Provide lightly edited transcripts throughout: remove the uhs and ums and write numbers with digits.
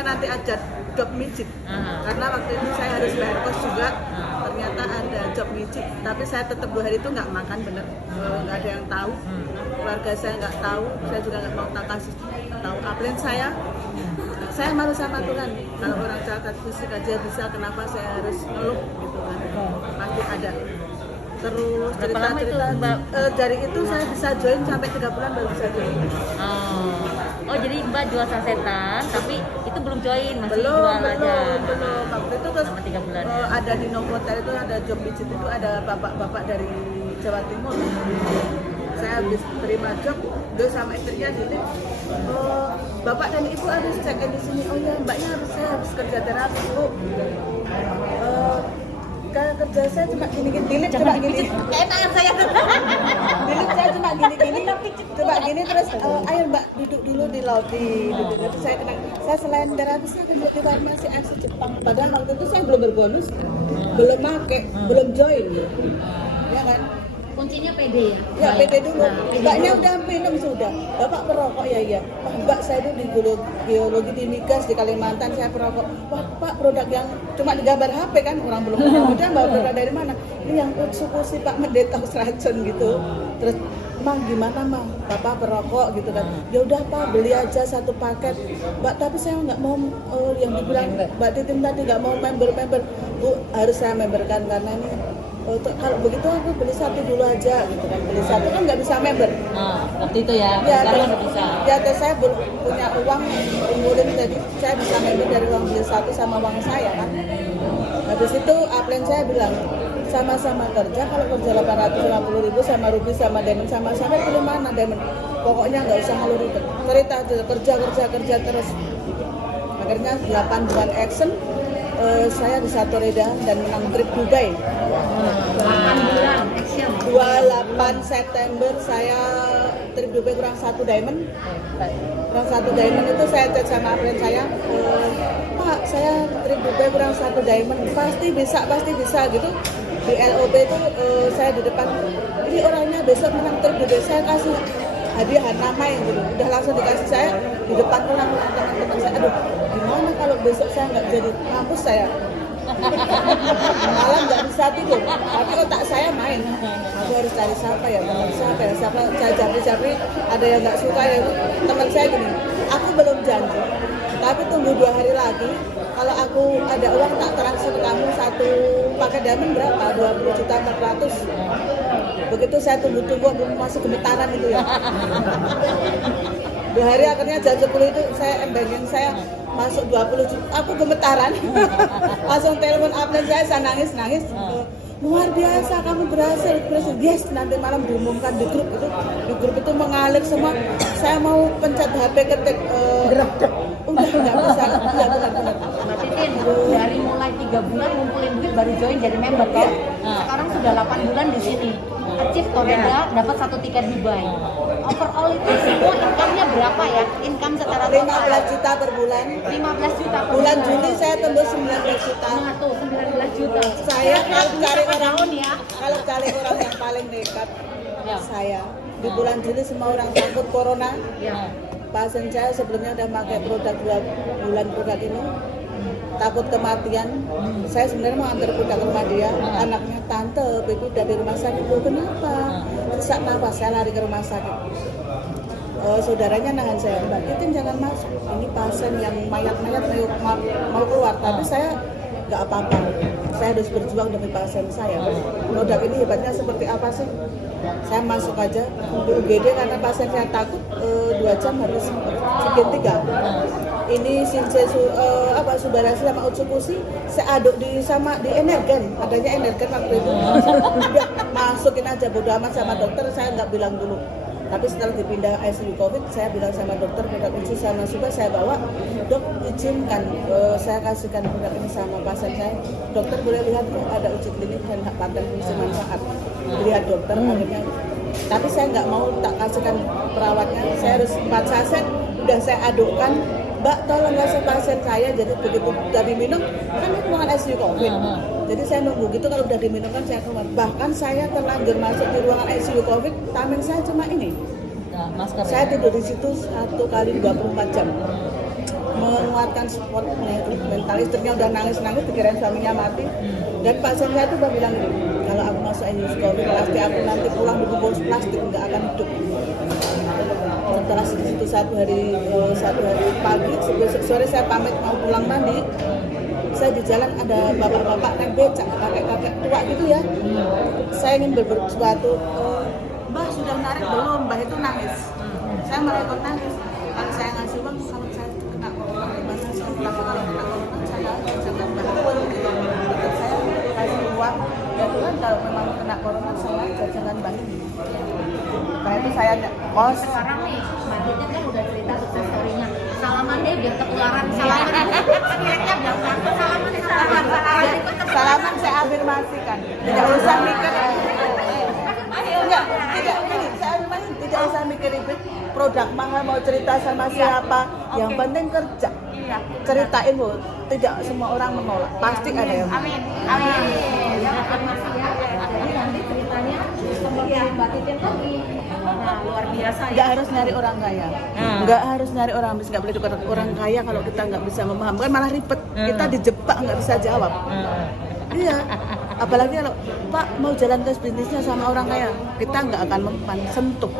kan nanti ada job mijit. Karena waktu itu saya harus bayar kos juga. Ternyata ada job mijit, tapi saya tetap 2 hari itu nggak makan bener, nggak ada yang tahu. Keluarga saya nggak tahu, saya juga nggak mau kasih tahu upline saya malu sama Tuhan. Kalau orang cacat fisik aja bisa, kenapa saya harus ngeluh gitu kan? Pasti ada. Terus cerita-cerita dari itu saya bisa join sampai 3 bulan baru bisa join. Oh jadi Mbak jual sasetan, tapi itu belum join, masih belum, jual aja. Belum. Waktu itu kan selama 3 bulan. Ada di Novotel itu ada job mijit itu ada bapak-bapak dari Jawa Timur. Saya habis terima job, dia sama istrinya gitu. Bapak dan ibu harus cek in di sini. Oh ya, mbaknya saya harus kerja terapi bu. Kerja saya cuma gini-gini, dilit cuma gini. Enakan saya. Dilit saya cuma gini terus ayo mbak duduk dulu di lobby. Duduk. Saya selain terapi saya kerja di farmasi asli Jepang. Padahal waktu itu saya belum berbonus, belum make, belum join. Ya kan? Kuncinya PD ya? Ya PD dulu. Mbaknya udah minum sudah. Bapak perokok ya iya. Mbak saya itu di geologi di migas di Kalimantan saya perokok. Wah Pak produk yang cuma digambar HP kan orang belum tahu. Udah bawa produk dari mana? Ini yang suku si Pak mendetoks racun gitu. Terus Mang gimana Mang? Bapak perokok gitu kan. Ya udah Pak beli aja 1 paket. Mbak tapi saya nggak mau yang dibilang Mbak Titin tadi nggak mau member. Bu harus saya memberkan karena ini kalau begitu aku beli 1 dulu aja gitu kan, beli 1 kan nggak bisa member. Waktu itu ya, sekarang udah bisa. Ya saya punya uang ngumpulin, jadi saya bisa member dari uang beli 1 sama uang saya kan. Habis itu upline saya bilang sama-sama kerja, kalau kerja 850.000 sama Ruby sama Diamond sama-sama pilih mana Diamond. Pokoknya nggak usah ngeluh ribet. Cerita kerja terus. Akhirnya 8 bulan action. Saya bisa toredan dan menang trip Dubai. 8 bulan action. 28 September saya trip Dubai kurang 1 diamond. Kurang 1 diamond itu saya chat sama upline saya, Pak saya trip Dubai kurang 1 diamond. Pasti bisa gitu. Di LOB itu saya di depan. Ini orangnya besok menang trip Dubai, saya kasih hadiah nama yang gitu. Udah langsung dikasih saya di depan teman-teman saya. Aduh, gimana kalau besok saya nggak jadi ngampus saya? Malam nggak bisa tidur, tapi otak saya main. Aku harus cari siapa ya, siapa saya cari ada yang nggak suka ya. Teman saya gini, aku belum janji, tapi tunggu 2 hari lagi. Kalau aku ada uang tak transfer kamu 1 paket diamond berapa? 20.400.000. Begitu saya tunggu aku masih gemetaran itu ya. 2 hari akhirnya jam 10 itu saya embengin saya masuk 20 juta, aku gemetaran. Langsung telepon upline saya nangis. Luar biasa kamu berhasil. Yes, nanti malam diumumkan di grup itu. Di grup itu mengalir semua. Saya mau pencet HP ketik udah nggak bisa. Iya benar. Mbak Titin, dari mulai 3 bulan ngumpulin duit baru join jadi member kan? Sekarang sudah 8 bulan di sini. Achieve Toreda dapat 1 tiket Dubai. Overall itu semua income-nya berapa ya? Income secara total 15 juta per bulan. 15 juta per Bulan Juli saya tembus 19 juta. Nah, tuh 19 juta. Saya kalau cari per tahun ya. Kalau cari orang yang paling nekat, saya di bulan Juli semua orang takut corona. Pasien saya sebelumnya udah pakai produk 2 bulan produk ini, takut kematian. Saya sebenarnya mau antar produk ke rumah dia. Anaknya tante, begitu dari rumah sakit. Kenapa? Sesak nafas, saya lari ke rumah sakit. Saudaranya nahan saya, Mbak Titin jangan masuk. Ini pasien yang mayat-mayat mau keluar, tapi saya nggak apa-apa. Saya harus berjuang demi pasien saya. Produk ini hebatnya seperti apa sih? Saya masuk aja di UGD karena pasien saya takut 2 jam harus bikin 3. Ini Subarasi sama Utsukushi saya aduk di Energen, adanya Energen waktu itu. Udah masukin aja bodo amat sama dokter, saya nggak bilang dulu. Tapi setelah dipindah ICU COVID, saya bilang sama dokter produk uji sama Suba saya bawa, dok izinkan saya kasihkan produk ini sama pasien saya. Dokter boleh lihat ada uji klinik dan hak paten fungsi manfaat. Lihat dokter akhirnya. Tapi saya nggak mau tak kasihkan perawatnya. Saya harus 4 saset, udah saya adukkan. Mbak tolong kasih pasien saya, jadi begitu udah diminum kan ini ruangan ICU COVID. Jadi saya nunggu gitu, kalau udah diminum kan saya keluar. Bahkan saya terlanjur masuk di ruangan ICU COVID, tameng saya cuma ini. masker. Saya tidur di situ 1 kali 24 jam. Menguatkan support mental. Istrinya udah nangis-nangis dikirain suaminya mati. Dan pasien saya itu udah bilang gini, kalau aku masuk endoscopy pasti aku nanti pulang dibungkus plastik, nggak akan hidup. Setelah situ satu hari pagi, besok sore saya pamit mau pulang mandi. Saya di jalan ada bapak-bapak naik becak, kakek-kakek tua gitu ya. Saya ingin berbuat sesuatu. Mbah sudah narik belum? Mbah itu nangis. Saya malah ikut nangis. Kalau saya ngasih uang, kalau saya kena corona, gimana saya pulang kalau kena corona, saya jangan bangun gitu. Saya kasih uang. Ya Tuhan, kalau memang kena corona, saya jangan bangun. Karena itu saya kos. Sekarang nih, Mbak Titin kan udah cerita sukses story-nya. Salaman deh biar ketularan. Salaman. Kira-kira biar Salaman saya afirmasikan. Tidak usah mikir. Enggak, tidak gini. Saya afirmasi tidak usah mikir ribet. Produk mahal mau cerita sama siapa. Yang penting kerja. Ceritain bu. Tidak semua orang menolak. Pasti ada yang. Amin. Amin. Ya, afirmasi ya. Jadi nanti ceritanya seperti Mbak Titin tadi. Nah, luar biasa ya. Nggak harus nyari orang kaya, nggak harus nyari orang miskin, nggak boleh dekat orang kaya kalau kita nggak bisa memahamkan, malah ribet. Kita dijebak nggak bisa jawab. Iya, apalagi kalau Pak mau jalan tes bisnisnya sama orang kaya, kita nggak akan mempan, sentuh.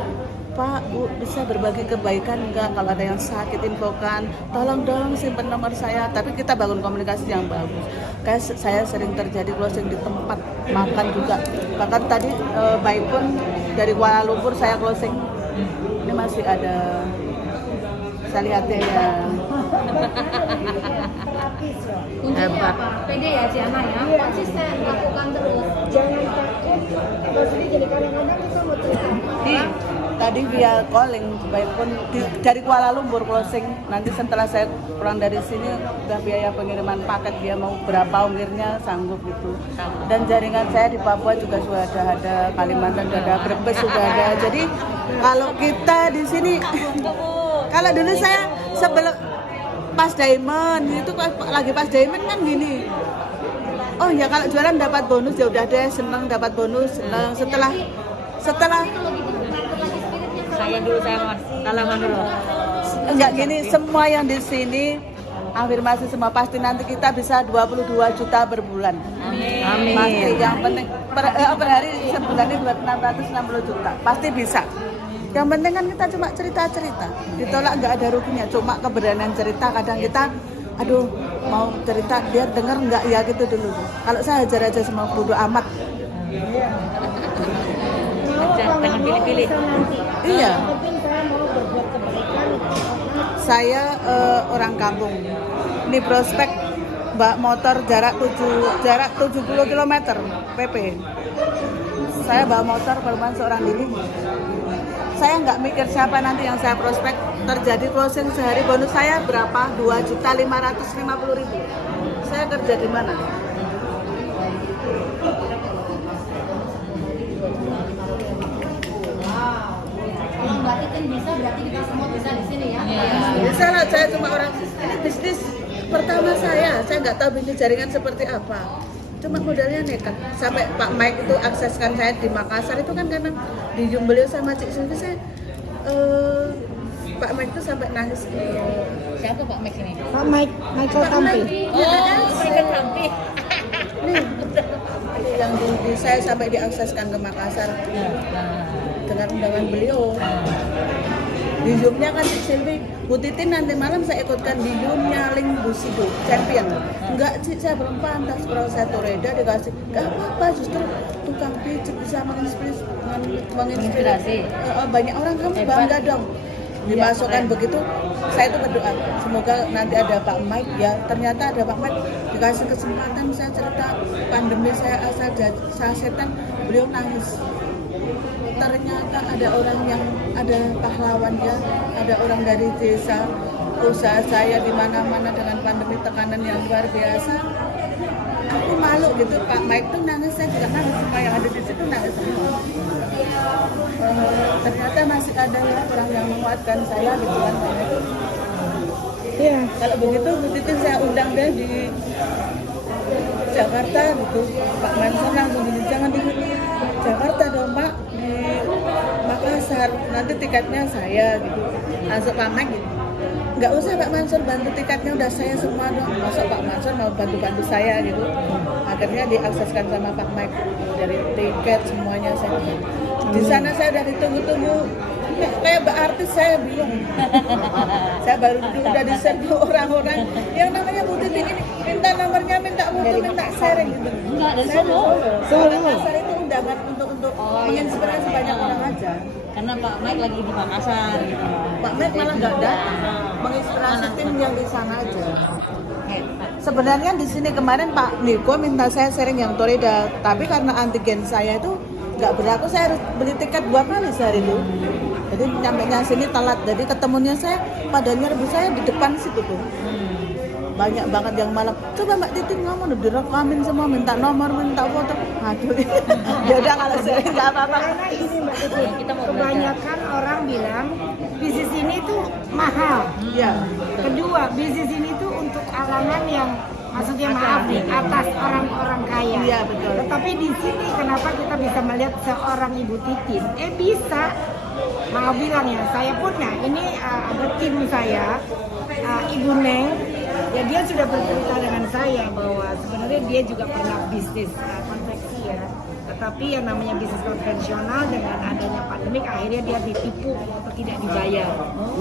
Pak, Bu, bisa berbagi kebaikan enggak? Kalau ada yang sakit infokan, tolong dong simpen nomor saya. Tapi kita bangun komunikasi yang bagus. Kayak saya sering terjadi closing di tempat makan juga. Bahkan tadi baik pun dari Kuala Lumpur saya closing. Ini masih ada, saya lihat ya. Kuncinya apa? Pede ya Ciana ya, konsisten lakukan terus. Jangan takut. Maksudnya jadi kadang-kadang kita mau cerita. Tadi via calling, baik pun dari Kuala Lumpur closing. Nanti setelah saya pulang dari sini, udah biaya pengiriman paket, dia mau berapa ongkirnya sanggup gitu. Dan jaringan saya di Papua juga sudah ada, Kalimantan sudah ada, Brebes sudah ada. Jadi kalau kita di sini, kalau dulu saya sebelum pas Diamond itu lagi pas Diamond kan gini. Oh ya kalau jualan dapat bonus ya udah deh, seneng dapat bonus. Setelah Saya dulu, saya salaman dulu. enggak gini, semua yang di sini afirmasi semua pasti nanti kita bisa 22 juta per bulan. Amin. Pasti yang penting per hari sebulannya 660 juta. Pasti bisa. Yang penting kan kita cuma cerita-cerita. Ditolak nggak ada ruginya, cuma keberanian cerita. Kadang kita aduh mau cerita dia denger nggak ya gitu dulu. Kalau saya hajar aja semua bodo amat. Jangan pilih-pilih. Iya. Penting saya mau berbuat kebaikan. Saya orang kampung. Ini prospek mbak motor jarak 70 km PP. Saya bawa motor perumahan seorang diri. Saya nggak mikir siapa nanti yang saya prospek. Terjadi closing sehari bonus saya berapa? 2.550.000. Saya kerja di mana? Kalau Mbak Titin bisa, berarti kita semua bisa di sini ya. Bisa lah, saya cuma orang ini bisnis pertama saya nggak tahu bisnis jaringan seperti apa. Cuma modalnya nekat. Sampai Pak Mike itu akseskan saya di Makassar itu kan karena dijung beliau sama Cik Sylvie saya Pak Mike itu sampai nangis. Siapa Pak Mike ini? Pak Michael Tampi. Oh, Michael Tampi. Nih, yang di saya sampai diakseskan ke Makassar dengan undangan beliau. Di Zoom-nya kan Sylvie, Bu Titin nanti malam saya ikutkan di Zoom-nya Link Busido Champion. Enggak sih, saya belum pantas. Kalau saya Toreda dikasih, enggak apa-apa, justru tukang pijit bisa menginspirasi. Banyak orang, kamu bangga dong. Dimasukkan begitu, saya itu berdoa. Semoga nanti ada Pak Mike ya. Ternyata ada Pak Mike, dikasih kesempatan saya cerita pandemi saya asal setan, beliau nangis. Ternyata ada orang yang ada pahlawannya, ada orang dari desa. Usaha saya di mana-mana dengan pandemi tekanan yang luar biasa. Aku malu gitu, Pak Mike tuh nangis, saya juga nangis, semua yang ada di situ nangis semua. Ternyata masih ada ya orang yang menguatkan saya gitu kan. Iya. Kalau begitu, begitu saya undang deh di Jakarta gitu. Pak Manson langsung gini, jangan di Jakarta dong Pak, di Makassar. dengar nanti tiketnya saya gitu. Langsung Pak Mike gitu. Nggak usah Pak Mansur bantu tiketnya, udah saya semua dong. Masa Pak Mansur mau bantu saya gitu. Akhirnya diakseskan sama Pak Mike dari tiket semuanya saya. Di sana saya udah ditunggu-tunggu kayak artis, saya bingung. Saya baru udah diserbu orang-orang yang namanya Bu Titi ini minta nomornya, minta foto, minta sharing gitu. Enggak, dari Solo. Makassar itu undangan untuk menginspirasi banyak orang aja. Karena Pak Mike lagi di Makassar gitu. Pak Mike malah nggak datang, menginspirasi tim yang di sana aja. Sebenarnya di sini kemarin Pak Niko minta saya sharing yang Toreda, tapi karena antigen saya itu nggak berlaku, saya harus beli tiket 2 kali sehari itu. Jadi nyampenya sini telat, jadi ketemunya saya pada nyerbu saya di depan situ tuh. Banyak banget yang malah coba Mbak Titi ngomong, direkamin semua, minta nomor, minta foto. Aduh, ya udah kalau sering nggak apa-apa. Karena ini Mbak Titi, Kita mau kebanyakan orang bilang bisnis ini tuh mahal. Iya. Kedua, bisnis ini tuh untuk kalangan yang maksudnya maaf nih, atas orang-orang kaya. Iya, betul. Tetapi di sini kenapa kita bisa melihat seorang Ibu Titin? Bisa. Mau bilang ya, saya pun ya, ini ada tim saya, Ibu Neng. Ya dia sudah bercerita dengan saya bahwa sebenarnya dia juga pernah bisnis konveksi ya. Tetapi yang namanya bisnis konvensional dengan adanya pandemik akhirnya dia ditipu atau tidak dibayar.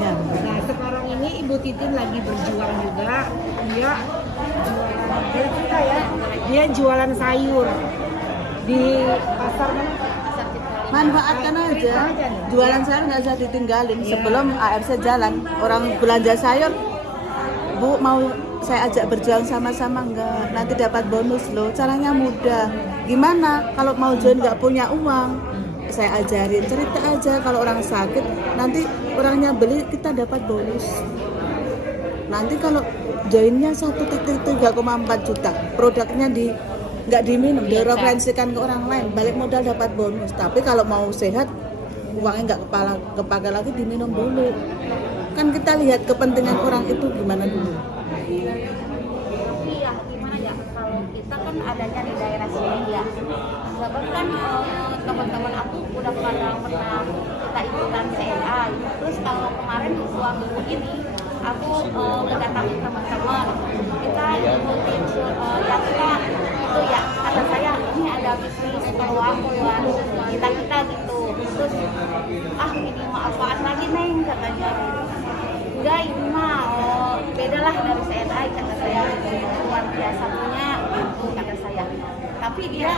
Ya. Nah sekarang ini Ibu Titin lagi berjuang juga. Dia jualan sayur di pasar mana? Manfaatkan aja. Jualan sayur nggak usah ditinggalin. Sebelum ARC jalan, orang belanja sayur, Bu mau saya ajak berjuang sama-sama enggak? Nanti dapat bonus loh. Caranya mudah. Gimana? Kalau mau join nggak punya uang, saya ajarin. Cerita aja kalau orang sakit, nanti orangnya beli kita dapat bonus. Nanti kalau joinnya 1,3,4 juta, produknya nggak diminum, direferensikan ke orang lain, balik modal dapat bonus. Tapi kalau mau sehat, uangnya nggak kepake lagi, diminum dulu. Kan kita lihat kepentingan orang itu gimana dulu. Tapi ya gimana ya, kalau kita kan adanya di daerah sini ya, sebab kan teman-teman aku udah pernah kita ikutan CNA. Terus kalau kemarin waktu ini aku mendatangi teman-teman, kita ikutin ya itu ya, kata saya ini ada bisnis peluang buat kita gitu. Terus ini mah apaan lagi Neng, katanya. Enggak, ini mah beda lah dari CNI, kata saya, luar biasa punya gitu, kata saya. Tapi dia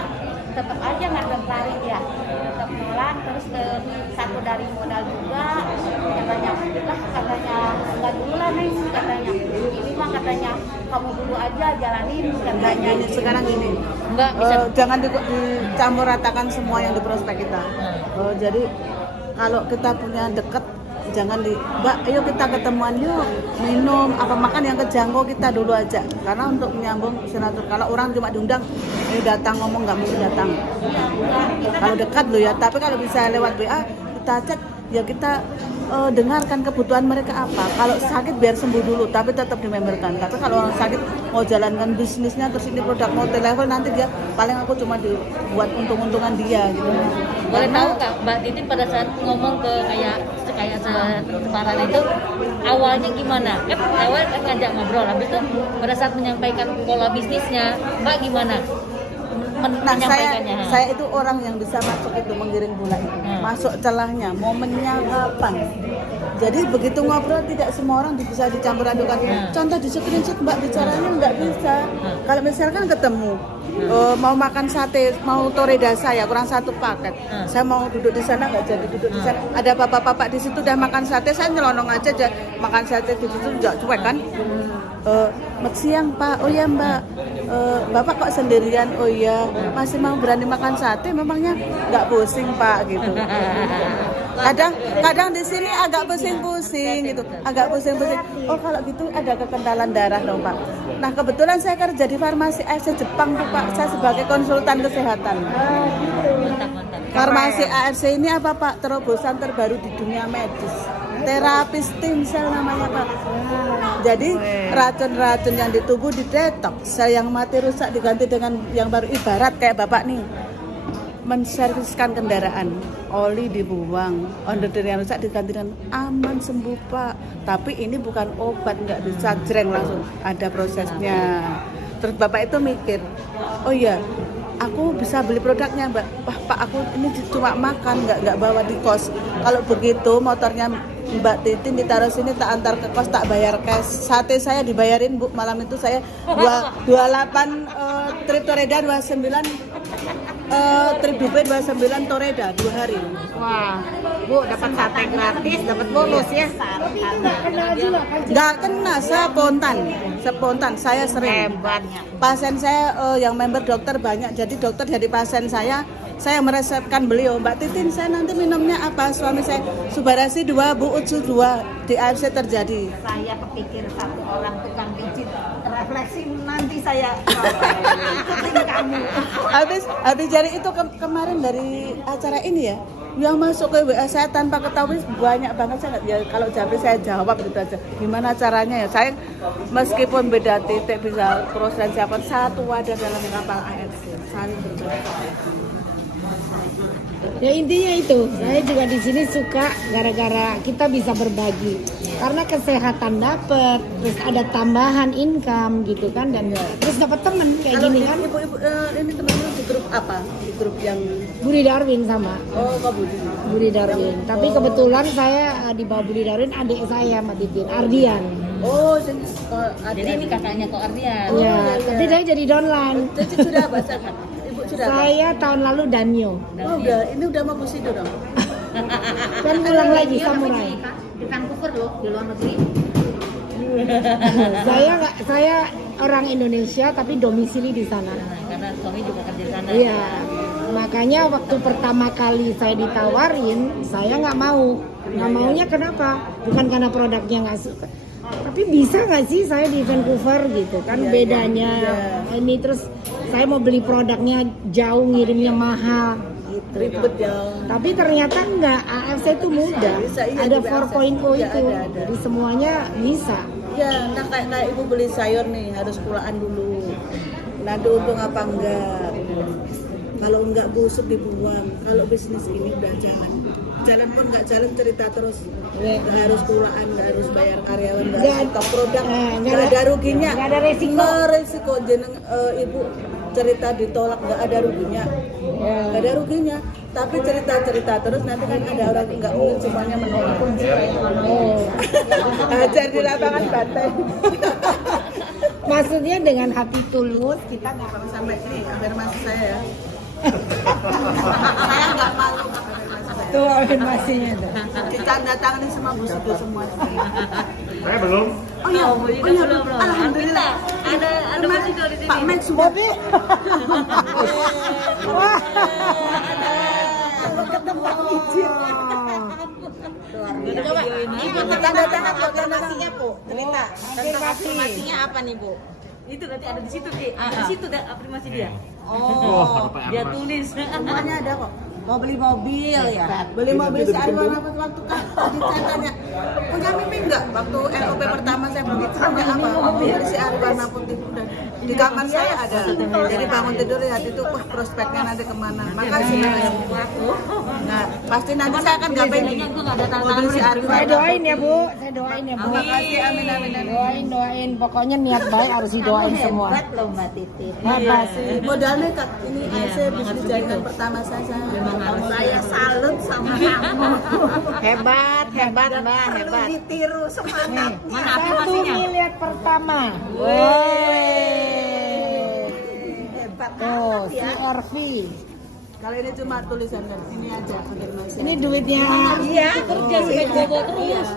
tetap aja nggak tertarik ya, tetap nolak. Terus satu dari modal juga katanya, katanya nggak dulu lah Neng, katanya ini mah katanya kamu dulu aja jalanin, katanya. Sekarang gini, Enggak bisa. jangan dicampur ratakan semua yang di prospek kita. Jadi kalau kita punya deket, jangan Mbak, ayo kita ketemuan yuk, minum apa makan yang kejangkau kita dulu aja. Karena untuk menyambung silaturahmi, kalau orang cuma diundang, datang ngomong nggak mungkin datang. Kalau dekat loh ya, tapi kalau bisa lewat WA kita chat, ya kita dengarkan kebutuhan mereka apa. Kalau sakit biar sembuh dulu, tapi tetap dimemberkan. Tapi kalau orang sakit mau jalankan bisnisnya, terus ini produk multi level, nanti dia paling aku cuma dibuat untung-untungan dia gitu. Boleh tahu Kak, Mbak Titin pada saat ngomong ke kayak sekarang itu awalnya gimana? Kan awal kan ngajak ngobrol, habis itu pada saat menyampaikan pola bisnisnya, Mbak gimana? Nah, saya itu orang yang bisa masuk itu, menggiring bola itu, masuk celahnya, momennya kapan. Jadi begitu ngobrol tidak semua orang bisa dicampur adukan. Contoh di screenshot Mbak bicaranya nggak bisa. Kalau misalkan ketemu mau makan sate, mau toreda saya kurang 1 paket, saya mau duduk di sana nggak jadi duduk di sana. Ada bapak-bapak di situ udah makan sate, saya nyelonong aja makan sate di situ nggak cuek kan. Siang Pak, oh ya Mbak, Bapak kok sendirian? Oh iya, masih mau berani makan sate? Memangnya nggak pusing Pak gitu. Kadang di sini agak pusing-pusing gitu, agak pusing-pusing. Oh kalau gitu ada kekentalan darah dong Pak. Nah kebetulan saya kerja di farmasi AFC Jepang tuh Pak, saya sebagai konsultan kesehatan. Farmasi AFC ini apa Pak? Terobosan terbaru di dunia medis. Terapi stem cell namanya Pak. Jadi racun-racun yang di tubuh didetoks, sel yang mati rusak diganti dengan yang baru. Ibarat kayak Bapak nih menserviskan kendaraan, oli dibuang, onderdil yang rusak diganti dengan aman, sembuh Pak. Tapi ini bukan obat, nggak bisa jreng langsung, ada prosesnya. Terus Bapak itu mikir, oh iya, aku bisa beli produknya Mbak. Wah Pak, aku ini cuma makan, nggak bawa di kos. Kalau begitu motornya Mbak Titin ditaruh sini, tak antar ke kos, tak bayar cash. Sate saya dibayarin Bu, malam itu saya 28 trip Toreda, 29 trip Dubai, 29 Toreda 2 hari. Wah, Bu dapat sate gratis, dapat bonus ya. Tapi itu nggak kena juga kan? Nggak kena, spontan. Saya sering. Hebatnya. Pasien saya yang member dokter banyak, jadi dokter jadi pasien saya meresepkan beliau, Mbak Titin saya nanti minumnya apa? Suami saya Subarasi 2, Bu Utsu 2, di AFC terjadi. Saya kepikir satu orang tukang pijit refleksi nanti saya ikutin kamu. Habis dari itu kemarin dari acara ini ya, yang masuk ke WA saya tanpa ketahui banyak banget. Saya nggak, ya kalau jadi saya jawab gitu aja. Gimana caranya ya? Saya meskipun beda titik bisa cross dan siapa satu wadah dalam kapal AFC saling berbagi. Ya intinya itu, saya juga di sini suka gara-gara kita bisa berbagi. Karena kesehatan dapat, terus ada tambahan income gitu kan, dan terus dapat temen kayak gini kan. Ibu-ibu ini teman-teman di grup apa? Di grup yang Budi Darwin sama. oh Kak Budi. Budi Darwin. Tapi kebetulan saya di bawah Budi Darwin adik saya Mbak Titin, Ardian. Oh, Jadi ini kakaknya Ko Ardian. Ya, tapi saya jadi downline. Jadi sudah bahasa Ibu sudah. Saya tahun lalu Danyo. Oh, ini udah mau Busido dong. Kan ulang lagi samurai. Di Vancouver loh, di luar negeri. Saya orang Indonesia tapi domisili di sana. Karena suami juga kerja di sana. Iya. Makanya waktu pertama kali saya ditawarin, saya nggak mau. Nggak maunya kenapa? Bukan karena produknya nggak suka. Tapi bisa nggak sih saya di Vancouver gitu kan, bedanya ini, terus saya mau beli produknya jauh, ngirimnya mahal gitu. Ribet ya. Tapi ternyata enggak, AFC itu mudah. Bisa, iya, ada juga 4.0 Iya, itu. ada. Jadi semuanya bisa. Ya, nah kayak ibu beli sayur nih harus pulaan dulu. Nanti untung apa enggak? Kalau enggak busuk dibuang. Kalau bisnis ini udah jalan pun enggak jalan, cerita terus. Enggak harus pulaan, enggak harus bayar karyawan, enggak harus stok produk, enggak ada ruginya. Nggak ada resiko. Nggak resiko jeneng ibu cerita ditolak enggak ada ruginya. Enggak ada ruginya. Tapi cerita terus nanti kan ada orang enggak semuanya menolak. Ajar di lapangan bantai. Maksudnya dengan hati tulus kita nggak Kalau sampai sini afirmasi saya ya. Saya nggak malu afirmasi saya. tuh afirmasinya tuh. Ditanda tangani semua Busido semua. Saya belum. Oh iya, belum. Alhamdulillah. Ada Busido di sini. Pak Men sudah. Wah. Ketemu izin. Coba, Ibu Tanda tangan afirmasinya Bu. Cerita. afirmasinya apa nih Bu? Itu nanti ada di situ Ki. Di situ ada afirmasi dia. Oh, Dia tulis. Semuanya ada kok. Mau beli mobil ya? Beli mobil si Arwan apa waktu kan saya tanya, punya mimpi enggak? Waktu LOP pertama saya begitu punya apa? Mobil si Arwan apa itu dan di kamar saya ada. Jadi bangun tidur lihat itu, wah prospeknya nanti kemana? Makasih. Nah, pasti nanti saya akan gapain nih mobil si Arwan. Saya doain ya Bu, saya doain ya Bu. Makasih, amin. Doain, pokoknya niat baik harus didoain semua. Hebat loh Mbak Titin. Hebat. Modal nekat ini saya bisnis jaringan pertama saya. Saya salut sama kamu. Hebat Mbak, hebat. Ditiru semangat. Mana 1 afirmasinya? miliar pertama. Hebat. Tuh, CRV. Kalau ini cuma tulisan kan, ini aja afirmasi. Ini duitnya. Iya, kerja sampai bobo terus.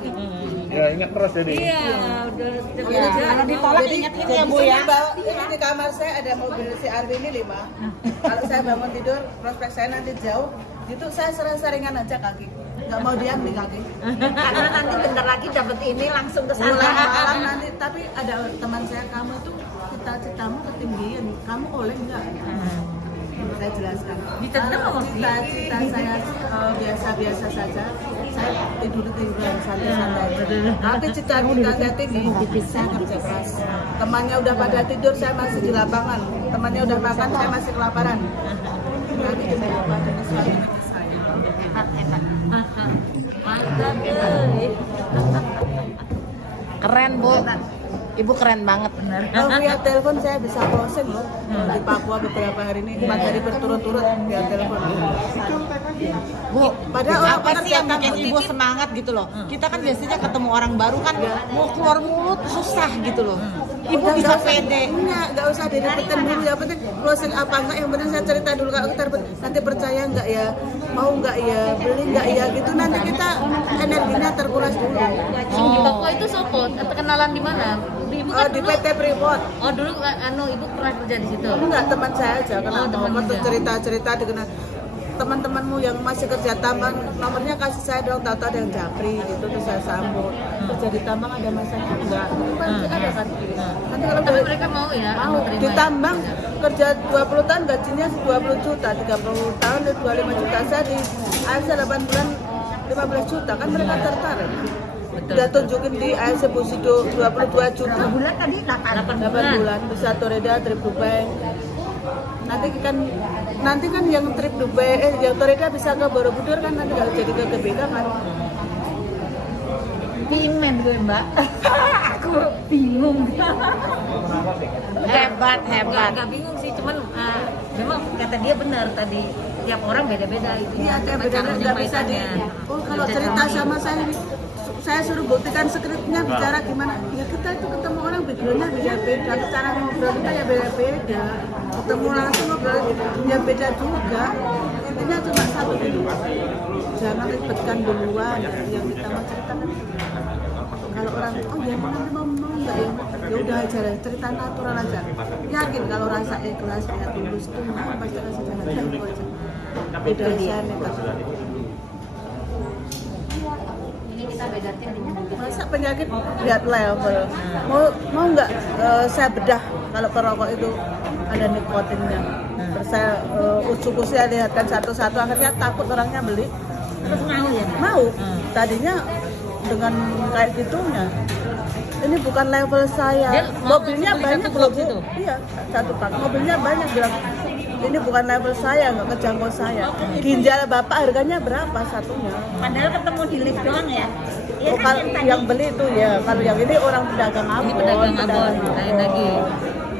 Ya ingat terus jadi. Iya, udah Ya, kalau ditolak ingat ini ya Bu ya. Ini di kamar saya ada mobil si Ardi ini 5. Kalau saya bangun tidur, prospek saya nanti jauh, itu saya sering-seringan aja kaki. Nggak mau diam di kaki. Karena nanti bentar lagi dapat ini langsung ke sana. Pulang malam nanti, tapi ada teman saya, kamu itu cita-citamu ketinggian, kamu boleh nggak? Saya jelaskan. Cita-cita saya biasa-biasa saja. Saya tidur-tiduran santai-santai. Tapi cita-cita saya tinggi. Saya kerja keras. Temannya udah pada tidur, saya masih di lapangan. Temannya udah makan, saya masih kelaparan. nanti dibuka dengan suami saya. Hebat. Mantap. Keren, Bu. Ibu keren banget. Benar. Kalau via telepon saya bisa closing loh. Di Papua beberapa hari ini 4 hari berturut-turut via telepon. Bu, Padahal apa sih yang bikin ibu semangat gitu loh? Kita kan biasanya ketemu orang baru kan mau keluar mulut susah gitu loh. Ibu bisa pede. Nggak usah diribetin dulu. Yang penting closing apa enggak. Yang penting saya cerita dulu. Kalau kita nanti percaya enggak ya, mau enggak ya, beli enggak ya, gitu nanti kita energinya terkuras dulu. Di Papua itu sopo? Kenalan di mana? Ibu kan Di dulu. PT Freeport. Oh, dulu ibu pernah kerja di situ. Enggak, teman saya aja kenal. teman Waktu juga. cerita-cerita dikenal teman-temanmu yang masih kerja tambang, nomornya kasih saya dong, tahu-tahu ada yang japri gitu, terus saya sambut. Kerja di tambang ada masalah enggak? Pasti ada kan. Nanti kalau Tapi mereka mau ya? mau terima di ya? tambang kerja 20 tahun gajinya 20 juta, 30 tahun 25 juta, saya di ASC 8 bulan 15 juta, kan mereka tertarik. Udah tunjukin di ASC Busido 22 juta. Bulan tadi 8. 8 bulan bisa Toreda trip Dubai. Nanti kan yang trip Dubai yang Toreda bisa ke Borobudur kan, nanti kalau jadi ke GBK kan. Pingin gue, Mbak. Aku bingung. Hebat. Enggak bingung sih, cuman memang kata dia benar tadi. Tiap orang beda-beda itu. Iya, ada bedanya, nggak bisa di. Oh, kalau cerita sama saya suruh buktikan skripnya bicara gimana. Ya kita itu ketemu orang backgroundnya beda-beda, cara ngobrol kita ya beda-beda. Ketemu langsung ngobrol ya beda juga. Intinya cuma satu dulu. Jangan ribetkan duluan yang kita mau ceritakan. Kalau orang oh ya mau nggak ya udah aja lah, cerita natural aja. Yakin kalau rasa ikhlas kayak tulus itu pasti rasa jalan itu aja. Beda aja nih Kak. Ini kita beda tim. Masa penyakit lihat level. Mau nggak saya bedah kalau perokok itu ada nikotinnya. Terus saya usus-usus saya lihatkan satu-satu, akhirnya takut orangnya beli. Terus mau ya? Mau. Tadinya dengan kayak gitunya. Ini bukan level saya. Dia mau Mobilnya beli banyak satu loh box Bu. itu? Iya, satu pak. Mobilnya banyak bilang ini bukan level saya, nggak kejangkau saya. Ginjal bapak harganya berapa satunya? Padahal ketemu di lift doang ya. Oh, kalau yang beli itu ya, kalau yang ini orang pedagang abon. Ini pedagang abon, lain lagi.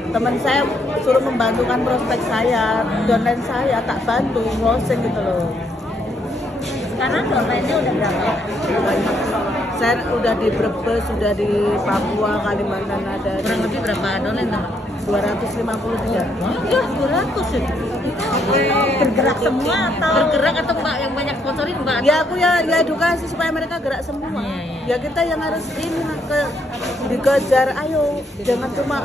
Teman saya suruh membantukan prospek saya, downline saya tak bantu closing gitu loh. Sekarang downline-nya udah berapa? Saya udah di Brebes, sudah di Papua, Kalimantan ada Kurang lebih berapa dolar tuh? 253. Iya, 200 ya. Bergerak semua atau Bergerak atau Mbak yang banyak sponsorin Mbak? Ya aku ya edukasi supaya mereka gerak semua. Iya. Ya kita yang harus ini dikejar, ayo jangan cuma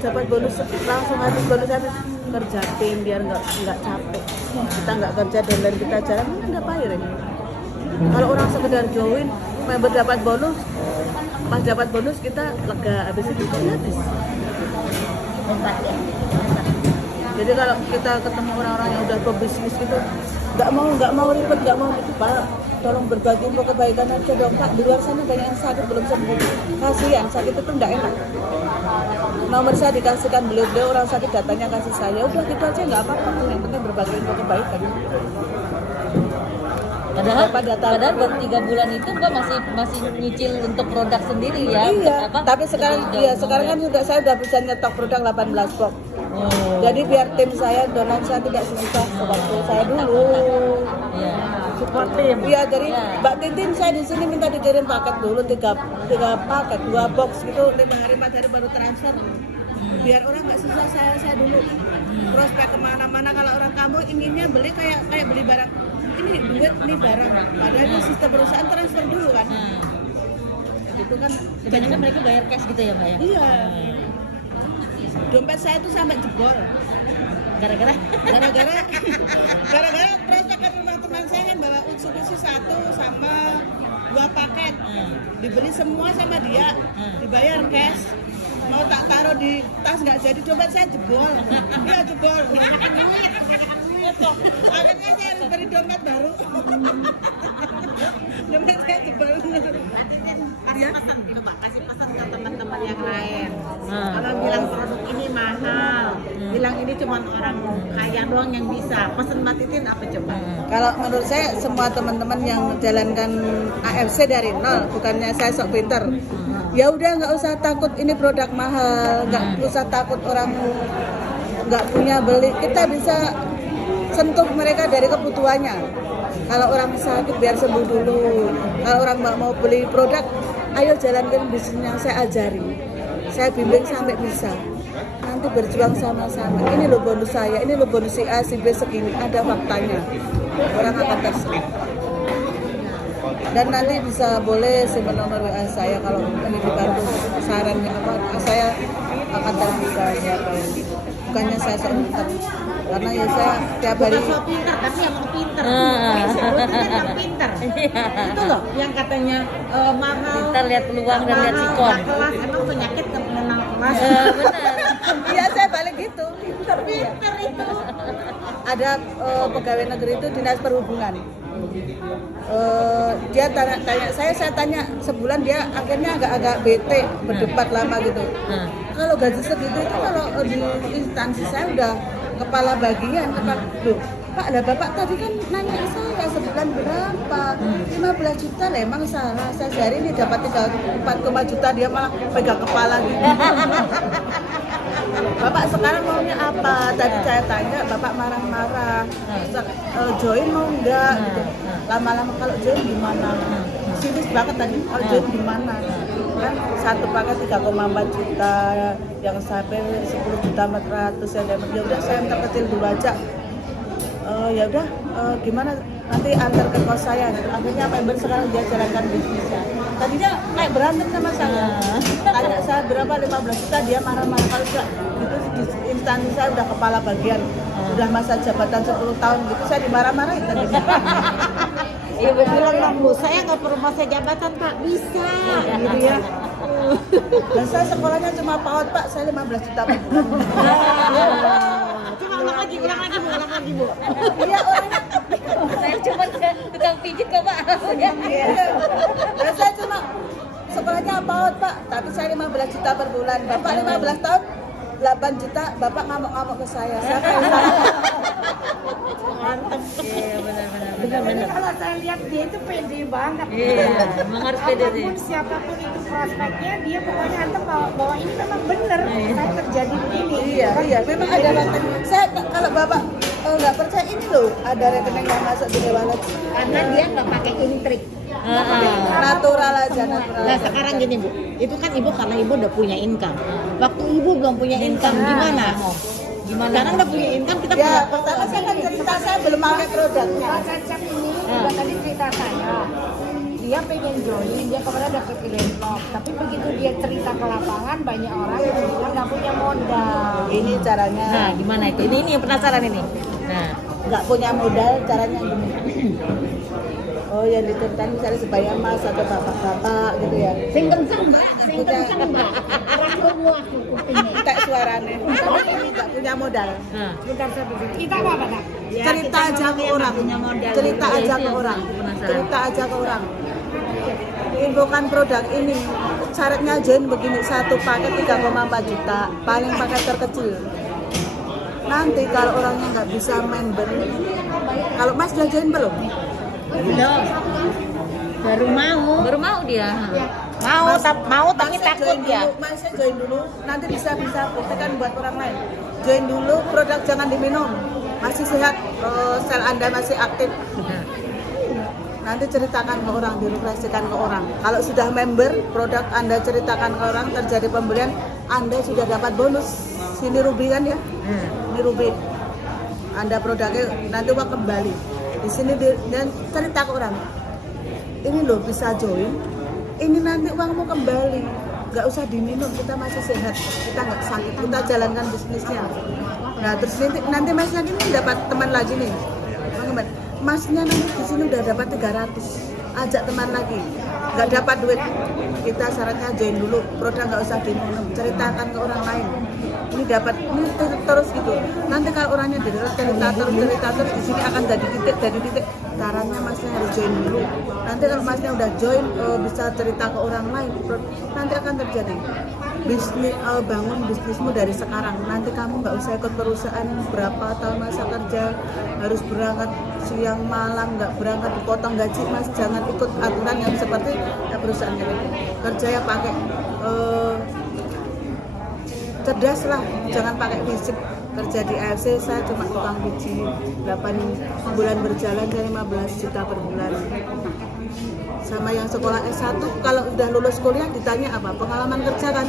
dapat bonus langsung habis kerja tim biar nggak capek. Kita nggak kerja dan kita jalan kan nggak payah ini. Kalau orang sekedar join member dapat bonus, pas dapat bonus kita lega, habis itu kan habis. Jadi kalau kita ketemu orang-orang yang udah pebisnis gitu, nggak mau ribet, nggak mau itu Pak, tolong berbagi untuk kebaikan aja dong Pak. Di luar sana banyak yang sakit belum sembuh, kasihan sakit itu nggak enak. Nomor saya dikasihkan beliau orang sakit, datanya kasih saya, udah gitu aja nggak apa-apa, yang penting berbagi untuk kebaikan. Padahal baru 3 bulan itu Mbak masih nyicil untuk produk sendiri ya. Iya, Apa? tapi sekarang kan saya udah bisa nyetok produk 18 box. Oh. Jadi biar tim saya, donan saya tidak susah waktu saya dulu. Iya. support tim? Iya, jadi Iya. Mbak Titin saya di sini minta dikirim paket dulu 3 paket, 2 box gitu, 5 hari 4 hari baru transfer. Biar orang nggak susah saya dulu. Prospek kemana-mana kalau orang kamu inginnya beli kayak beli barang. Ini duit, ini barang. Padahal ini sistem perusahaan transfer dulu kan. Gitu kan. Kebanyakan mereka bayar cash gitu ya Mbak ya? Iya. Dompet saya tuh sampai jebol. Gara-gara prospek teman saya kan bawa usus 1 sama 2 paket. Dibeli semua sama dia. Dibayar cash. Mau tak taruh di tas nggak jadi, dompet saya jebol. Iya jebol. Akhirnya saya harus beli dompet baru. Dompet saya jebol. Kasih pesan ke teman-teman yang lain. Kalau bilang produk ini mahal, bilang ini cuma orang kaya doang yang bisa. Pesen Mbak Titin apa coba? Kalau menurut saya semua teman-teman yang jalankan AFC dari nol, bukannya saya sok pinter. Ya udah nggak usah takut ini produk mahal, nggak usah takut orang nggak punya beli. Kita bisa sentuh mereka dari kebutuhannya. Kalau orang sakit biar sembuh dulu. Kalau orang nggak mau beli produk, ayo jalankan bisnis yang saya ajari. Saya bimbing sampai bisa. Nanti berjuang sama-sama. Ini loh bonus saya, ini loh bonus si A, si B segini. Ada faktanya. Orang akan terserah. Dan nanti bisa boleh simpan nomor WA saya kalau ini dibantu sarannya apa. Saya akan terbuka siapa. Bukannya saya sok pintar. Karena ya saya tiap hari Bukan so pinter, tapi emang pinter. Yang pinter. Itu loh yang katanya mahal. Pintar lihat peluang dan lihat sikon. Nggak kelas, emang penyakit nggak mengenal kelas. Benar. iya saya balik gitu. Pinter itu. Ada pegawai negeri itu dinas perhubungan. Dia tanya saya tanya sebulan dia akhirnya agak bete berdebat lama gitu. Kalau gaji segitu itu kalau di instansi saya udah kepala bagian loh Pak lah bapak tadi kan nanya saya sebulan berapa 15 juta lah emang salah saya sehari ini dapat 4,5 juta dia malah pegang kepala gitu. Bapak sekarang maunya apa? Tadi saya tanya, Bapak marah-marah. Join mau enggak? Gitu. Lama-lama kalau join gimana? Serius banget tadi, kalau join gimana? Kan satu paket 3,4 juta, yang sampai 10 juta 400 yang dapat. Ya udah saya minta kecil dulu aja. Ya udah, gimana? Nanti antar ke kos saya. Akhirnya member sekarang dia jalankan bisnisnya. Tadinya kayak berantem sama saya. Tanya saya berapa 15 juta dia marah-marah kalau enggak gitu di instansi saya udah kepala bagian. Udah masa jabatan 10 tahun gitu saya dimarah-marahin tadi. Iya beneran lah Bu, saya nggak perlu masa jabatan Pak, bisa gitu ya. Dan saya sekolahnya cuma PAUD Pak, saya 15 juta per bulan. Coba ulang lagi Bu. Iya orangnya. Saya cuma tukang pijit kok Pak. Iya. Dan saya cuma sekolahnya PAUD Pak, tapi saya 15 juta per bulan. Bapak 15 tahun 8 juta, Bapak ngamuk-ngamuk ke saya. Saya Iya benar. Jadi kalau saya lihat dia itu pede banget. Iya, memang harus pede sih. Apapun siapapun itu prospeknya, dia pokoknya antum bahwa ini memang benar. Saya terjadi begini. Iya, memang ada rekening. Saya kalau Bapak nggak percaya ini loh, ada rekening yang masuk di wallet. Karena dia nggak pakai intrik. Natural aja, natural. Nah sekarang gini Bu, itu kan Ibu karena Ibu udah punya income. Waktu Ibu belum punya income gimana? Sekarang udah punya income kita Ya, punya. pertama saya kan cerita saya belum pakai produknya. Pak Cacap ini juga tadi cerita saya. Dia pengen join, dia kemarin dapet develop. Tapi begitu dia cerita ke lapangan, banyak orang yang bilang nggak punya modal. Ini caranya. Nah, gimana itu? Ini yang penasaran ini. Nah, Nggak punya modal, caranya gini. Oh, yang diceritain misalnya sebaya mas atau bapak-bapak gitu ya. Sing kenceng Mbak, sing kenceng Mbak. Orang semua kupingnya. Kita suaranya. Ini nggak punya modal. nah. Bentar saya pikir. Kita apa Kak? Cerita aja ke orang. Cerita aja ke orang. Cerita aja ke orang. Infokan produk ini. Syaratnya join begini, satu paket 3,4 juta, paling paket terkecil. Nanti kalau orangnya nggak bisa member, kalau Mas udah join belum? Belum. Baru mau dia. mau tapi Mas takut join ya. dulu, Mas join dulu, nanti bisa buktikan buat orang lain. Join dulu, produk jangan diminum, masih sehat, sel Anda masih aktif. Nanti ceritakan ke orang, direfleksikan ke orang. Kalau sudah member, produk Anda ceritakan ke orang, terjadi pembelian, Anda sudah dapat bonus. Sini Ruby kan ya? Ini Ruby. Anda produknya nanti uang kembali. Di sini dan cerita ke orang. Ini loh bisa join. Ini nanti uangmu kembali. Nggak usah diminum, kita masih sehat. Kita nggak sakit, kita jalankan bisnisnya. Nah terus nanti masnya ini dapat teman lagi nih. Masnya nanti di sini udah dapat 300, ajak teman lagi, nggak dapat duit, kita syaratnya join dulu, produk nggak usah diminum, ceritakan ke orang lain, ini dapat, ini terus gitu, nanti kalau orangnya cerita terus di sini akan jadi titik, Caranya masnya harus join dulu. Nanti kalau masnya udah join bisa cerita ke orang lain. Nanti akan terjadi bangun bisnismu dari sekarang. Nanti kamu nggak usah ikut perusahaan berapa tahun masa kerja, harus berangkat siang malam, nggak berangkat dipotong gaji. Mas jangan ikut aturan yang seperti perusahaan gitu. Kerja ya pakai cerdas lah, jangan pakai fisik. Kerja di AFC saya cuma tukang biji, 8 bulan berjalan dari 15 juta per bulan. Sama yang sekolah S1 kalau udah lulus kuliah ditanya apa? Pengalaman kerja kan.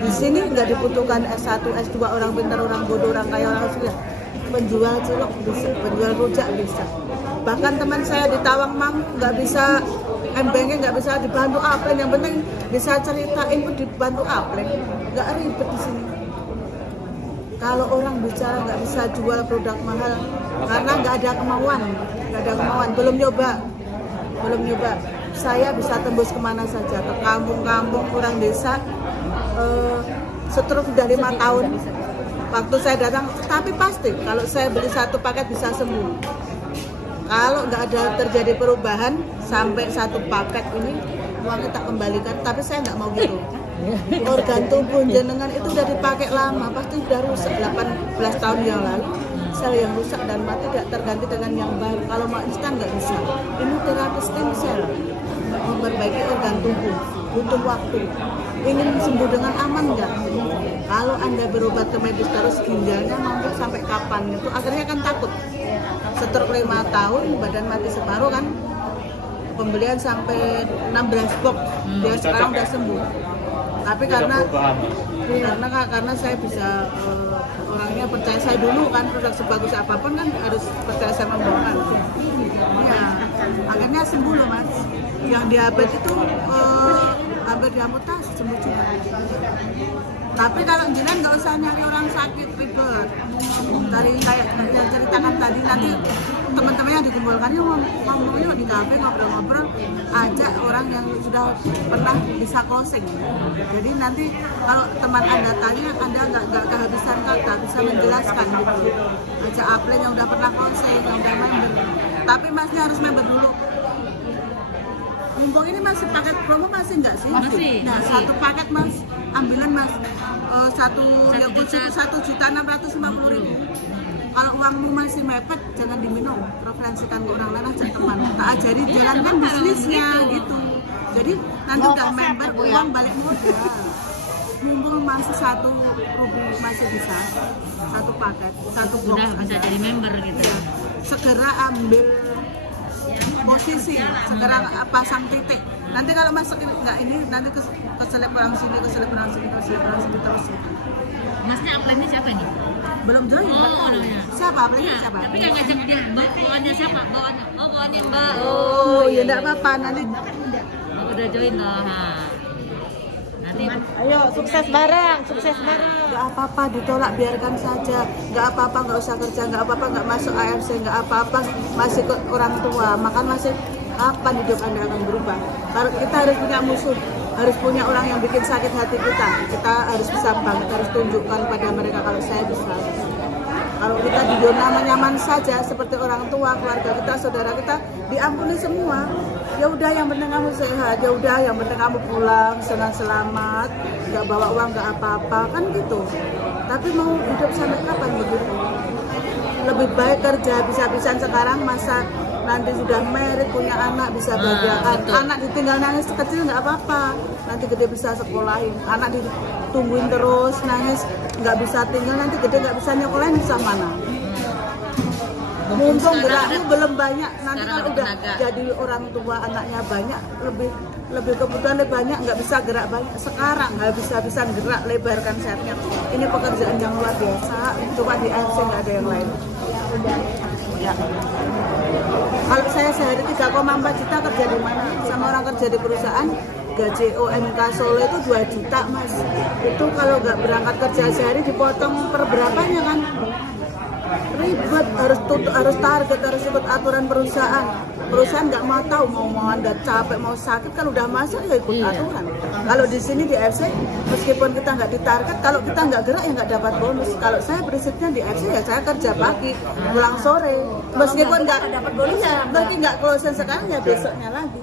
Di sini nggak dibutuhkan S1, S2, orang pintar, orang bodoh, orang kaya, orang susah. Penjual cilok bisa, penjual rujak bisa. Bahkan teman saya di Tawangmangu nggak bisa M-Banking, nggak bisa dibantu Aplen, yang penting bisa ceritain pun dibantu Aplen, nggak ribet di sini. Kalau orang bicara nggak bisa jual produk mahal karena nggak ada kemauan, belum nyoba. Saya bisa tembus kemana saja, ke kampung-kampung orang desa. Setelah sudah 5 tahun waktu saya datang, tapi pasti kalau saya beli 1 paket bisa sembuh. Kalau nggak ada terjadi perubahan sampai 1 paket ini uang kita kembalikan, tapi saya nggak mau gitu. Organ tubuh jenengan itu udah dipakai lama, pasti udah rusak 18 tahun yang lalu. Sel yang rusak dan mati tidak terganti dengan yang baru. Kalau mau instan nggak bisa. Ini terapi stem cell, memperbaiki organ tubuh, butuh waktu. Ingin sembuh dengan aman nggak? Kalau Anda berobat ke medis terus ginjalnya mampu sampai kapan itu akhirnya kan takut. Stroke 5 tahun, badan mati separuh kan. Pembelian sampai 16 box, dia sekarang udah sembuh. Tapi karena saya bisa orangnya percaya saya dulu kan, produk sebagus apapun kan harus percaya sama bawaan. Ya, akhirnya sembuh loh Mas. Yang diabetes itu hampir diamputasi, sembuh juga. Tapi kalau jiran nggak usah nyari orang sakit, ribet. Dari kayak yang ceritakan tadi, nanti teman-teman yang dikumpulkan mau di kafe ngobrol-ngobrol, ajak orang yang sudah pernah bisa closing. Jadi nanti kalau teman Anda tanya, Anda nggak kehabisan kata, bisa menjelaskan gitu. Ajak Aplen yang udah pernah closing, yang udah member. Tapi Masnya harus member dulu. Mumpung ini masih paket promo masih nggak sih? Masih. Nah, masih. 1 paket Mas, ambilan Mas. 1.650.000. Kalau uangmu masih mepet, jangan diminum. Referensikan ke orang lain, ajak teman. Tak ajari jalankan bisnisnya gitu. Jadi nanti udah member, uang balik modal. Mumpung masih 1 rupiah masih bisa 1 paket, 1 box Udah bisa jadi member gitu. Segera ambil posisi, segera pasang titik. Nanti kalau masuk nggak ini, nanti keselip orang sini terus. Masnya Aplennya siapa ini? Belum join. Ya. Siapa? Aplennya siapa? Tapi nggak ngajak dia. Bawaannya siapa? Bawaannya Mbak. Oh, ya enggak apa-apa nanti. Udah join loh. Nanti Ayo sukses bareng. Nggak apa-apa ditolak, biarkan saja. Nggak apa-apa, nggak usah kerja, nggak apa-apa, nggak masuk AFC, nggak apa-apa, masih ke orang tua. Makan masih kapan hidup Anda akan berubah? Kalau kita harus punya musuh, harus punya orang yang bikin sakit hati kita harus bisa banget, harus tunjukkan pada mereka kalau saya bisa. Kalau kita di zona nyaman saja seperti orang tua, keluarga kita, saudara kita diampuni semua. Ya udah, yang penting kamu sehat. Ya udah, yang penting kamu pulang senang selamat, nggak bawa uang, nggak apa-apa kan gitu. Tapi mau hidup sampai kapan begitu? Lebih baik kerja bisa-bisaan sekarang, masa nanti sudah married, punya anak, bisa bahagiakan. Anak ditinggal nangis kecil nggak apa-apa, nanti gede bisa sekolahin. Anak ditungguin terus nangis nggak bisa tinggal, nanti gede nggak bisa nyekolahin, bisa mana? Mumpung gerakmu belum banyak, nanti kalau udah jadi orang tua anaknya banyak, lebih kebutuhan lebih banyak, nggak bisa gerak banyak. Sekarang habis-habisan gerak, lebarkan sayapnya. Ini pekerjaan yang luar biasa, coba di AFC nggak ada yang lain. Ya. Kalau saya sehari 3,4 juta kerja di mana? Sama orang kerja di perusahaan, gaji OMK Solo itu 2 juta Mas. Itu kalau nggak berangkat kerja sehari dipotong per berapanya kan? Ribet, harus target, harus ikut aturan perusahaan. Perusahaan nggak mau tahu, mau Anda capek, mau sakit kan udah masuk ya ikut aturan. Kalau di sini di FC, meskipun kita nggak ditarget, kalau kita nggak gerak ya nggak dapat bonus. Kalau saya prinsipnya di FC ya saya kerja pagi, pulang sore. Meskipun nggak dapat bonus, berarti nggak closing sekarang ya besoknya lagi.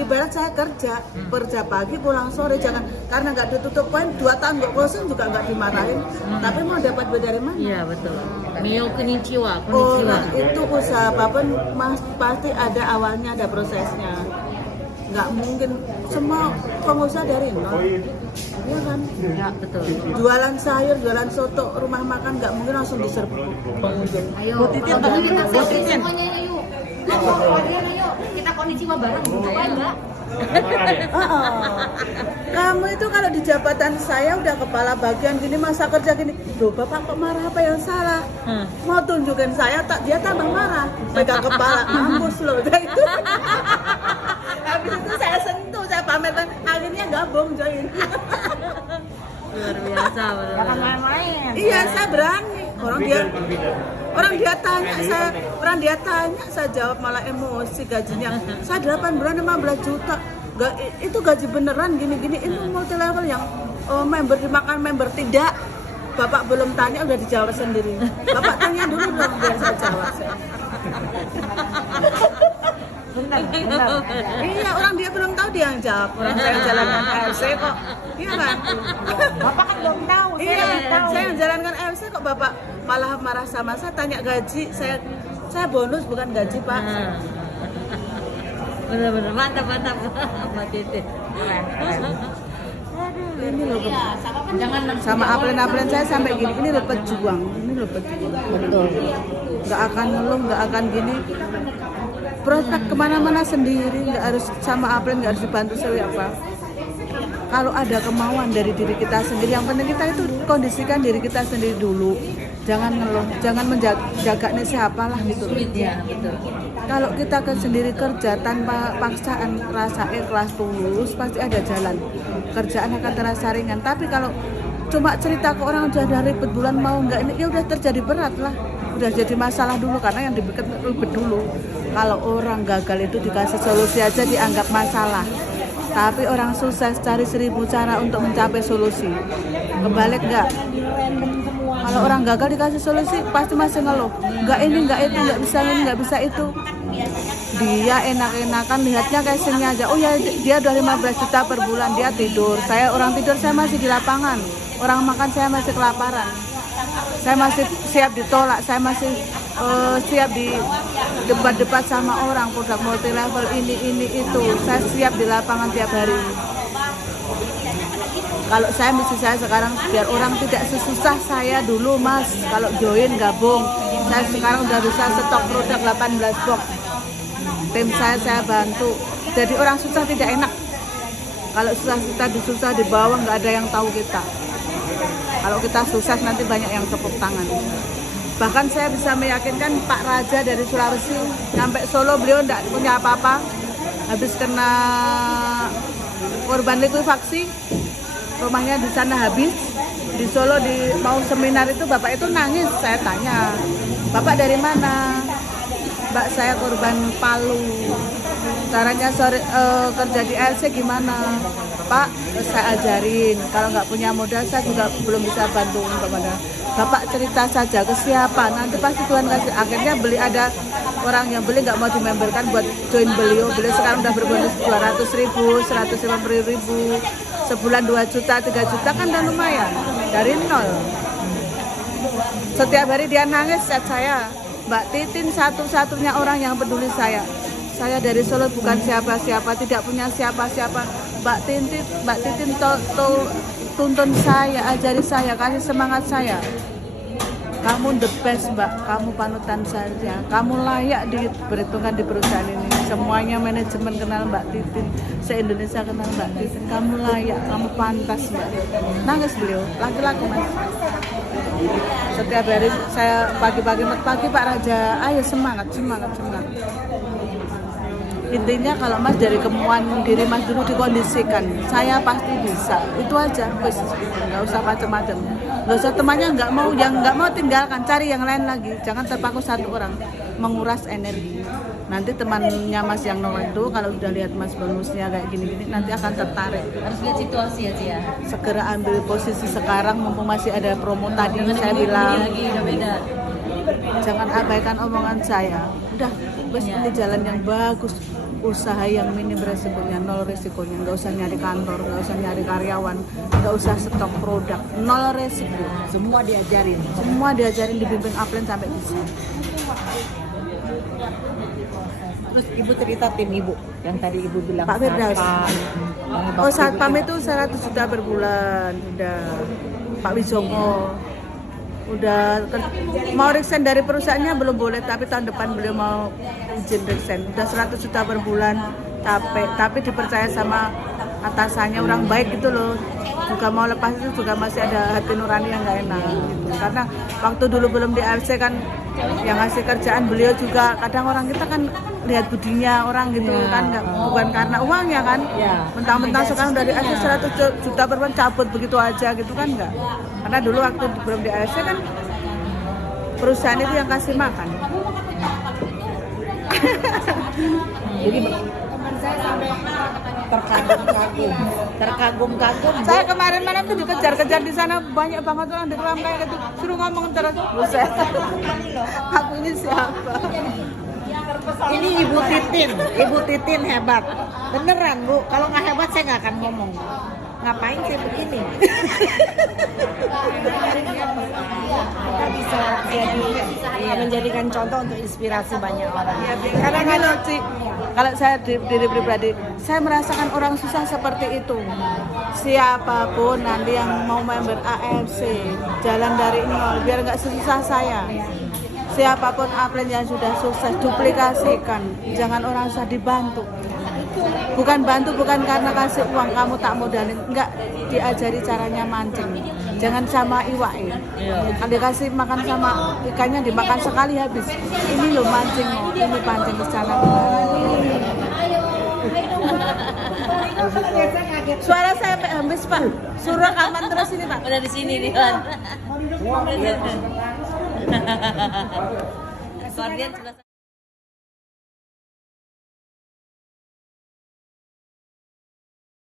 Ibarat saya kerja pagi, pulang sore, jangan karena nggak ditutup poin 2 tahun nggak closing juga nggak dimarahin. Tapi mau dapat duit dari mana? Iya betul. Mio konnichiwa, Oh, konnichiwa. itu usaha apapun mas pasti ada awalnya, ada prosesnya. Nggak mungkin semua pengusaha dari nol, ya kan? Ya betul. Jualan sayur, jualan soto, rumah makan nggak mungkin langsung diserbu pengunjung. Ayo, Bu Titin, kalau kita Bu selfie Titin. semuanya ayo. Adrian ayo, kita konnichiwa bareng. Ayo Mbak. Kamu itu kalau di jabatan saya udah kepala bagian gini, masa kerja gini, loh bapak kok marah, apa yang salah? Mau tunjukin saya, dia tambah marah, pegang kepala, mampus loh kayak itu. Habis itu saya sentuh, saya pamerkan, akhirnya gabung join. Luar biasa betul. Jangan main-main. Iya, saya berani. Orang dia tanya, saya jawab malah emosi gajinya. Saya 8 bulan 15 juta. Itu gaji beneran gini-gini. Itu multi level yang member dimakan, member tidak. Bapak belum tanya udah dijawab sendiri. Bapak tanya dulu belum biar saya jawab. Benar. Iya, orang dia belum tahu dia yang jawab. Orang saya jalankan AFC kok. Iya kan? Bapak kan belum tahu, saya Iya, belum tahu. saya yang jalankan AFC kok Bapak malah marah sama saya, tanya gaji. Saya bonus bukan gaji, Pak. Benar-benar mantap Mbak Titin. Ini loh, Jangan sama aplen-aplen saya sampai gini, ini loh pejuang. Betul. Nggak akan ngeluh, nggak akan gini. Prospek kemana-mana sendiri, nggak harus sama aplen, nggak harus dibantu siapa. Kalau ada kemauan dari diri kita sendiri, yang penting kita itu kondisikan diri kita sendiri dulu. Jangan ngeluh, jangan menjaga nih siapalah gitu. Iya betul. Kalau kita sendiri kerja tanpa paksaan, rasa ikhlas tulus, pasti ada jalan. Kerjaan akan terasa ringan. Tapi kalau cuma cerita ke orang udah ada ribet bulan mau nggak ini, ya udah terjadi berat lah. Udah jadi masalah dulu karena yang dibikin ribet dulu. Kalau orang gagal itu dikasih solusi aja dianggap masalah. Tapi orang sukses cari 1000 cara untuk mencapai solusi. Kebalik nggak? Kalau orang gagal dikasih solusi pasti masih ngeluh. Nggak ini, nggak itu, nggak bisa ini, nggak bisa itu. Dia enak-enakan lihatnya casingnya aja. Oh ya dia udah 15 juta per bulan, dia tidur. Orang tidur saya masih di lapangan. Orang makan saya masih kelaparan. Saya masih siap ditolak, saya masih siap di debat-debat sama orang, produk multi level ini itu. Saya siap di lapangan tiap hari. Kalau saya misi saya sekarang biar orang tidak sesusah saya dulu Mas. Kalau join gabung, saya sekarang udah bisa stok produk 18 box. Tim saya bantu. Jadi orang susah tidak enak. Kalau susah disusah di bawah nggak ada yang tahu kita. Kalau kita sukses nanti banyak yang tepuk tangan. Bahkan saya bisa meyakinkan Pak Raja dari Sulawesi sampai Solo beliau tidak punya apa-apa. Habis kena korban likuifaksi, rumahnya di sana habis. Di Solo mau seminar itu bapak itu nangis. Saya tanya, Bapak dari mana? Mbak saya korban Palu. Caranya kerja di LC gimana? Pak, saya ajarin. Kalau nggak punya modal, saya juga belum bisa bantu untuk modal. Bapak cerita saja ke siapa, nanti pasti Tuhan kasih. Akhirnya ada orang yang beli nggak mau dimemberkan buat join beliau. Beliau sekarang udah berbonus 200.000, 150.000, sebulan 2 juta, 3 juta kan udah lumayan. Dari nol. Setiap hari dia nangis chat saya. Mbak Titin satu-satunya orang yang peduli saya. Saya dari Solo bukan siapa-siapa, tidak punya siapa-siapa. Mbak Titin tuntun saya, ajari saya, kasih semangat saya. Kamu the best Mbak, kamu panutan saja. Kamu layak diperhitungkan di perusahaan ini. Semuanya manajemen kenal Mbak Titin, se-Indonesia kenal Mbak Titin. Kamu layak, kamu pantas Mbak. Nangis beliau, laki-laki Mas. Setiap hari saya pagi-pagi Pak Raja, ayo semangat. Intinya kalau Mas dari kemauan diri Mas dulu dikondisikan, saya pasti bisa. Itu aja, wis, nggak usah macam-macam. Nggak usah temannya yang nggak mau tinggalkan, cari yang lain lagi. Jangan terpaku satu orang, menguras energi. nanti temannya Mas yang nomor itu kalau udah lihat Mas bonusnya kayak gini-gini nanti akan tertarik. Harus lihat situasi ya, Ci ya. Segera ambil posisi sekarang mumpung masih ada promo tadi saya bilang. Lagi udah beda. Jangan abaikan omongan saya. Udah, bos ini jalan yang bagus, usaha yang minim resikonya, nol resikonya. Nggak usah nyari kantor, nggak usah nyari karyawan, nggak usah stok produk, nol resiko. Semua diajarin. Semua diajarin dibimbing upline sampai bisa. Terus ibu cerita tim ibu yang tadi ibu bilang Pak Firdaus. satpam. Oh, satpam itu 100 juta per bulan. Udah. Pak Wisongo. Udah mau resign dari perusahaannya belum boleh, tapi tahun depan beliau mau izin resign. Udah 100 juta per bulan, capek, tapi dipercaya sama atasannya, orang baik gitu loh. Juga mau lepas itu juga masih ada hati nurani yang nggak enak gitu. Karena waktu dulu belum di AFC kan yang ngasih kerjaan beliau juga, kadang orang kita kan lihat budinya orang gitu kan, bukan karena uang ya kan. Mentang-mentang sekarang dari AFC 100 juta per bulan cabut begitu aja gitu kan enggak. Karena dulu waktu belum di AFC kan perusahaan itu yang kasih makan. Jadi terkagum-kagum. Saya kemarin malam tuh dikejar-kejar di sana, banyak banget orang di kolam kayak gitu, suruh ngomong terus. Buset. Aku ini siapa? Ini Ibu Titin hebat. Beneran Bu, kalau nggak hebat saya nggak akan ngomong. Ngapain sih begini? Kita bisa jadi menjadikan contoh untuk inspirasi banyak orang. Karena kalau saya diri pribadi, saya merasakan orang susah seperti itu. Siapapun nanti yang mau member AFC, jalan dari nol, biar nggak sesusah saya. Siapapun upline yang sudah sukses, duplikasikan. Jangan orang usah dibantu. Bukan bantu, bukan karena kasih uang kamu tak modalin, enggak, diajari caranya mancing. Jangan sama iwak ya. Kalau dikasih makan sama ikannya dimakan sekali habis. Ini loh mancing, ini pancing ke sana. Suara saya sampai habis Pak. Suruh rekaman terus ini Pak. Udah di sini nih kan. Guardian sudah